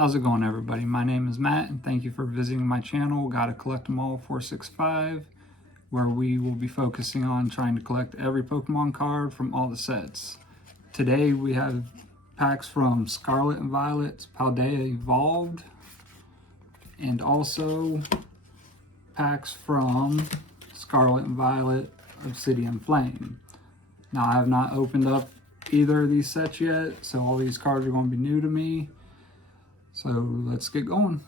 How's it going, everybody? My name is Matt, and thank you for visiting my channel, Gotta Collect 'em All 465, where we will be focusing on trying to collect every Pokemon card from all the sets. Today we have packs from Scarlet and Violet's Paldea Evolved, and also packs from Scarlet and Violet Obsidian Flame. Now, I have not opened up either of these sets yet, so all these cards are going to be new to me. So let's get going.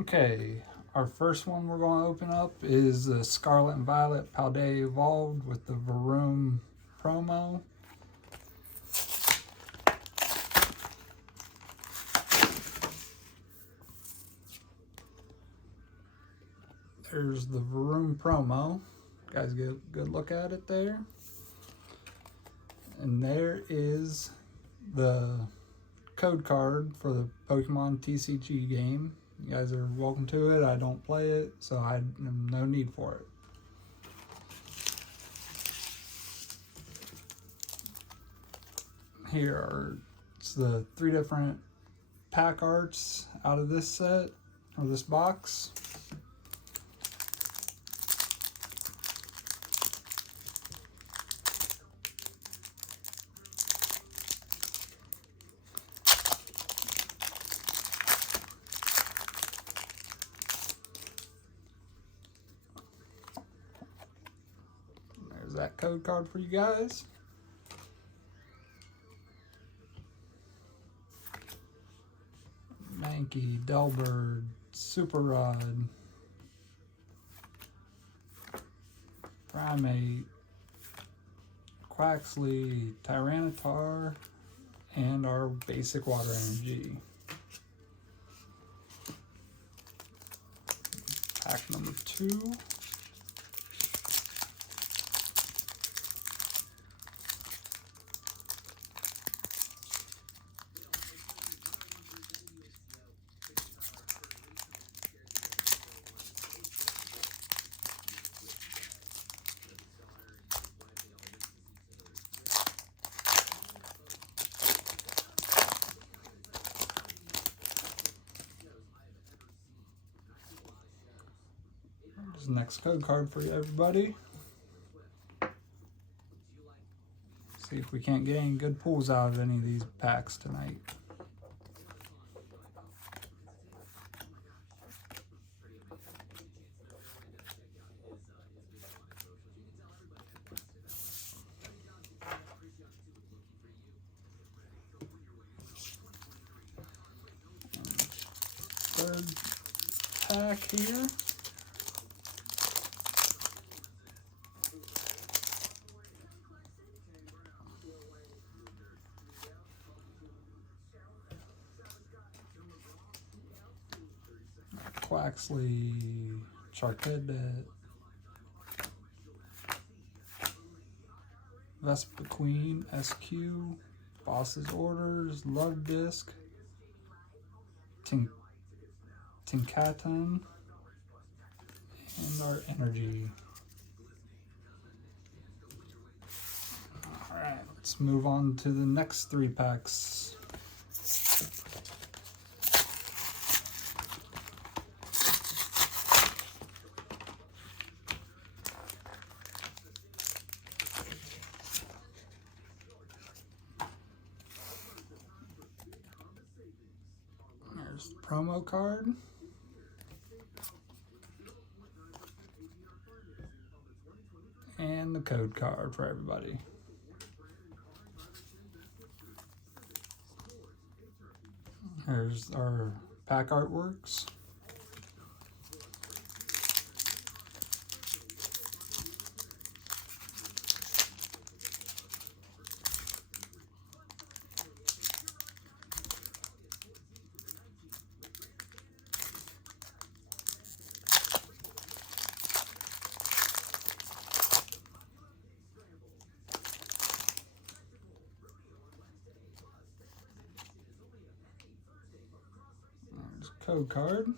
Okay, our first one we're going to open up is the Scarlet and Violet Paldea Evolved with the Varoom promo. There's the Varoom promo. You guys get a good look at it there. And there is the code card for the Pokemon TCG game. You guys are welcome to it. I don't play it, so I have no need for it. Here are the 3 different pack arts out of this set, or this box. There's that code card for you guys. Mankey, Delbird, Super Rod, Primate, Quaxley, Tyranitar, and our basic Water Energy. Pack number 2. Here's the next code card for you, everybody. See if we can't get any good pulls out of any of these packs tonight. Third pack here. Quaxley, Charcadet, Vespiquen, SQ, Boss's Orders, Love Disc, Tinkaton, and our Energy. Alright, let's move on to the next 3 packs. There's the promo card. And the code card for everybody. Here's our pack artworks. Code card.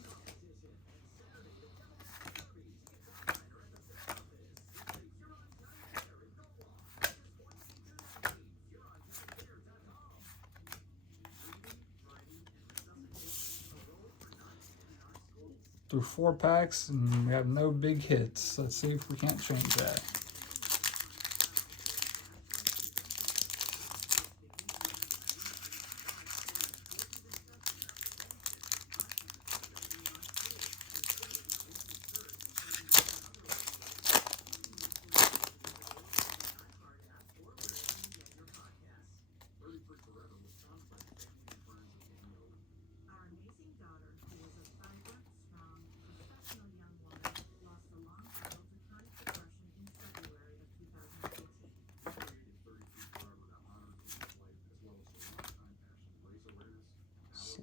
through 4 packs and we have no big hits. Let's see if we can't change that.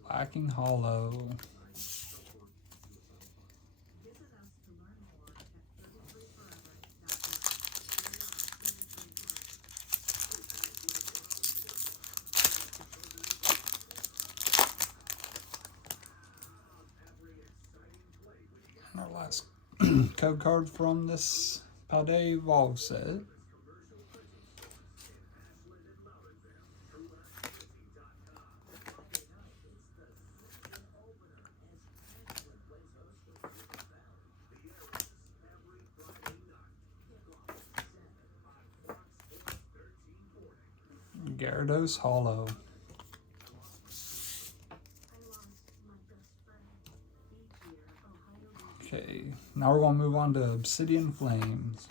Slacking Hollow. And our last code card from this Paldea Evolved set. Gyarados Hollow. Okay, now we're going to move on to Obsidian Flames.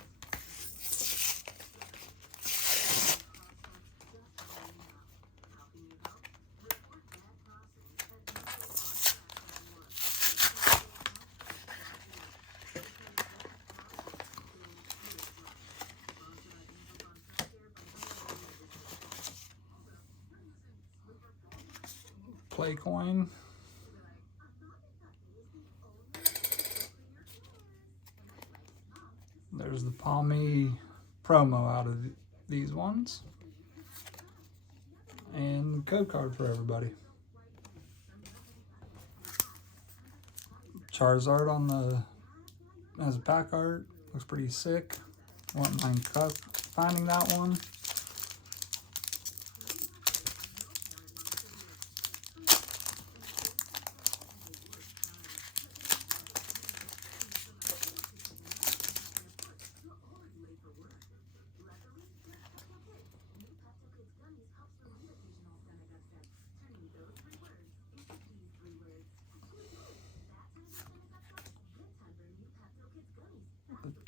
Play coin. There's the Palmy promo out of these ones. And code card for everybody. Charizard on the as a pack art. Looks pretty sick. Wouldn't mind finding that one.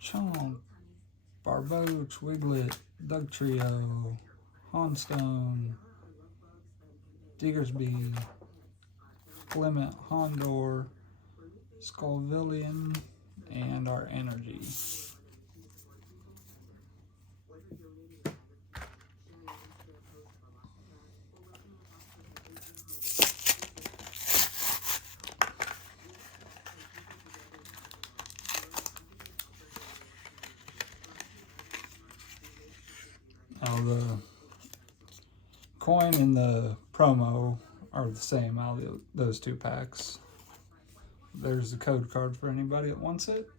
Chomp, Barboach, Wiglet, Dugtrio, Haunstone, Diggersby, Clement, Hondor, Skullvillian, and our Energy. Now the coin and the promo are the same out of those 2 packs. There's the code card for anybody that wants it.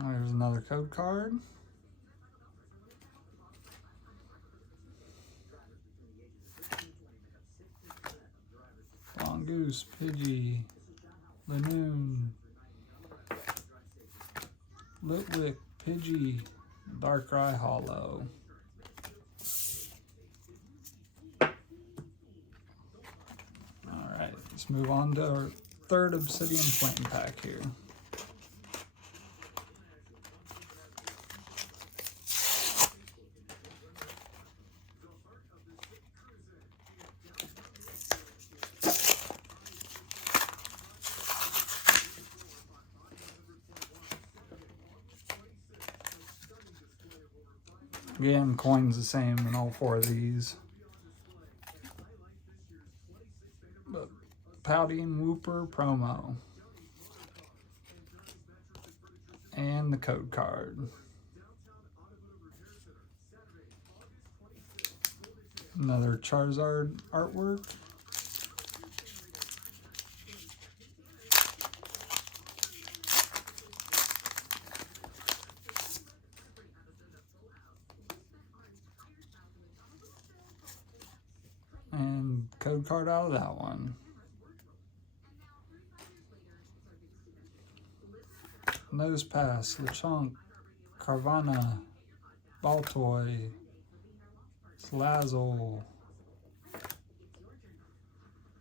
There's another code card. Goose, Pidgey, Lanoon, Litwick, Pidgey, Darkrai Hollow. Alright, let's move on to our 3rd Obsidian Flame pack here. Again, coin's the same in all 4 of these. But Paldea and Wooper promo. And the code card. Another Charizard artwork. code card out of that one. Nose Pass, Lechonk, Carvana, Baltoy, Slazzle,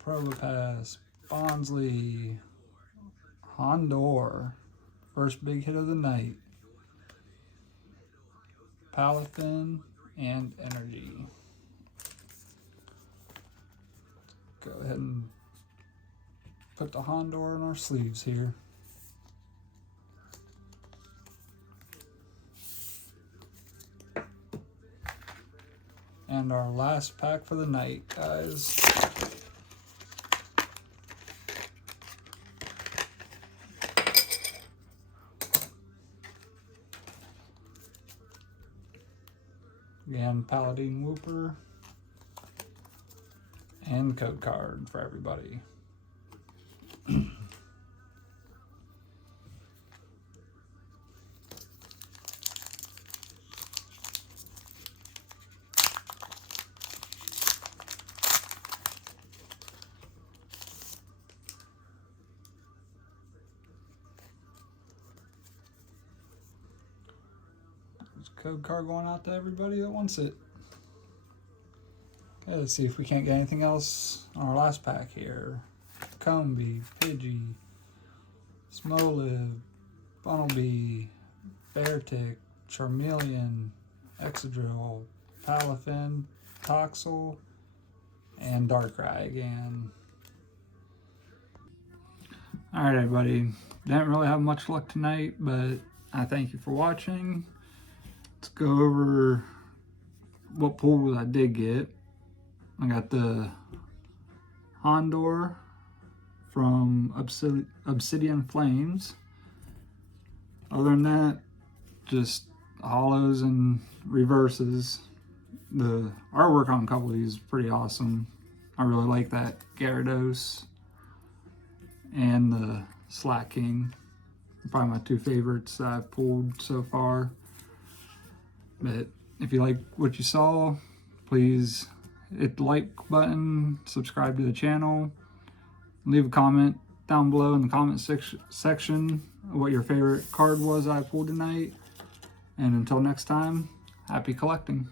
Probopass, Bonsley, Hondor, first big hit of the night, Palafin, and Energy. Go ahead and put the Hondor in our sleeves here. And our last pack for the night, guys. Again, Paladin Whooper. And code card for everybody. Code card going out to everybody that wants it. Okay, let's see if we can't get anything else on our last pack here. Combi, Pidgey, Smoliv, Bunnelby, Beartick, Charmeleon, Excadrill, Palafin, Toxel, and Darkrai again. Alright everybody, didn't really have much luck tonight, but I thank you for watching. Let's go over what pulls I did get. I got the Hondor from Obsidian Flames. Other than that, just holos and reverses. The artwork on a couple of these is pretty awesome. I really like that Gyarados and the Slack King. Probably my two favorites that I've pulled so far. But if you like what you saw, please hit the like button, subscribe to the channel, leave a comment down below in the comment section of what your favorite card was I pulled tonight. And until next time, happy collecting.